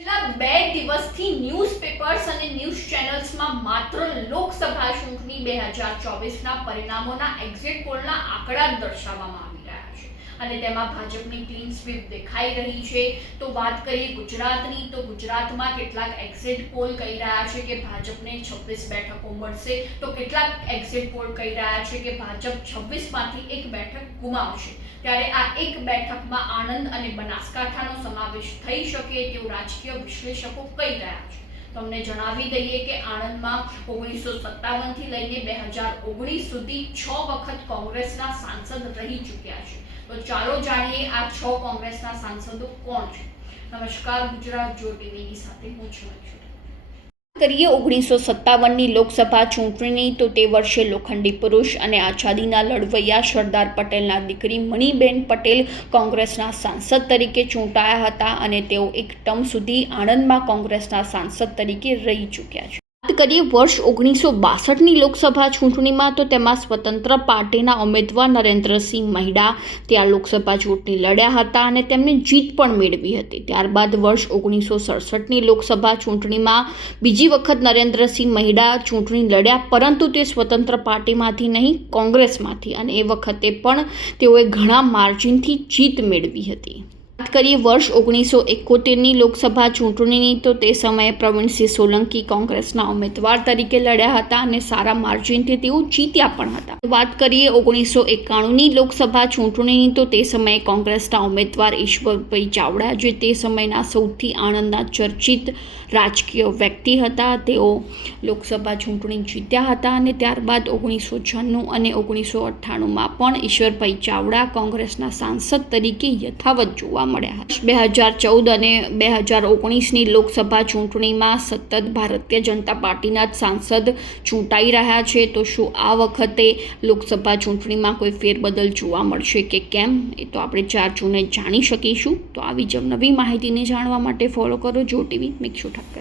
છેલ્લા 2 દિવસથી ન્યૂઝપેપર્સ અને ન્યૂઝ ચેનલ્સમાં માત્ર લોકસભા ચૂંટણી 2024ના પરિણામોના એક્ઝિટ પોલના આંકડા દર્શાવવામાં આવી રહ્યા છે અને તેમાં ભાજપની ક્લીન સ્વીપ દેખાઈ રહી છે. તો વાત કરીએ ગુજરાતની, તો ગુજરાતમાં કેટલાક એક્ઝિટ પોલ કહી રહ્યા છે કે ભાજપને 26 બેઠકો મળશે, તો કેટલાક એક્ઝિટ પોલ કહી રહ્યા છે કે ભાજપ 26માંથી એક બેઠક ગુમાવશે. ત્યારે આ એક બેઠકમાં આણંદ અને બનાસકાંઠાનો સમાવેશ થઈ શકે તેવું રાજકીય વિશ્લેષકો કહી રહ્યા છે. તમને જણાવી દઈએ કે આણંદમાં 1957 થી લઈને 2019 સુધી 6 વખત કોંગ્રેસના સાંસદ રહી ચૂક્યા છે. તો ચાલો જાણીએ આ 6 કોંગ્રેસના સાંસદો કોણ છે. નમસ્કાર, ગુજરાત જો ટીવીની સાથે હું છું. કરીએ 1957ની લોકસભા ચૂંટણીની, તો તે વર્ષે લોખંડી પુરુષ અને આઝાદીના લડવૈયા સરદાર પટેલના દીકરી મણિબેન પટેલ કોંગ્રેસના સાંસદ તરીકે ચૂંટાયા હતા અને તેઓ એક ટર્મ સુધી આણંદમાં કોંગ્રેસના સાંસદ તરીકે રહી ચૂક્યા છે. વાત કરીએ વર્ષ 1962ની લોકસભા ચૂંટણીમાં, તો તેમાં સ્વતંત્ર પાર્ટીના ઉમેદવાર નરેન્દ્રસિંહ મહિડા ત્યાં લોકસભા ચૂંટણી લડ્યા હતા અને તેમને જીત પણ મેળવી હતી. ત્યારબાદ વર્ષ 1967ની લોકસભા ચૂંટણીમાં બીજી વખત નરેન્દ્રસિંહ મહિડા ચૂંટણી લડ્યા, પરંતુ તે સ્વતંત્ર પાર્ટીમાંથી નહીં, કોંગ્રેસમાંથી, અને એ વખતે પણ તેઓએ ઘણા માર્જિનથી જીત મેળવી હતી. વાત કરીએ વર્ષ 1971ની લોકસભા ચૂંટણીની, તો તે સમયે પ્રવીણસિંહ સોલંકી કોંગ્રેસના ઉમેદવાર તરીકે લડ્યા હતા અને સારા માર્જિનથી તેઓ જીત્યા પણ હતા. વાત કરીએ 1991ની લોકસભા ચૂંટણીની, તો તે સમયે કોંગ્રેસના ઉમેદવાર ઈશ્વરભાઈ ચાવડા, જે તે સમયના સૌથી આણંદના ચર્ચિત રાજકીય વ્યક્તિ હતા, તેઓ લોકસભા ચૂંટણી જીત્યા હતા અને ત્યારબાદ 1996 અને 1998માં પણ ઈશ્વરભાઈ ચાવડા કોંગ્રેસના સાંસદ તરીકે યથાવત જોવા મળ્યા હતા. 2014 અને 2019ની લોકસભા ચૂંટણીમાં સતત ભારતીય જનતા પાર્ટીના જ સાંસદ ચૂંટાઈ રહ્યા છે. તો શું આ વખતે લોકસભા ચૂંટણીમાં કોઈ ફેરબદલ જોવા મળશે કે કેમ, એ તો આપણે 4 જૂને જાણી શકીશું. તો આવી જ નવી માહિતીને જાણવા માટે ફોલો કરો જો ટીવી. મિક્ષુ ઠક્કર.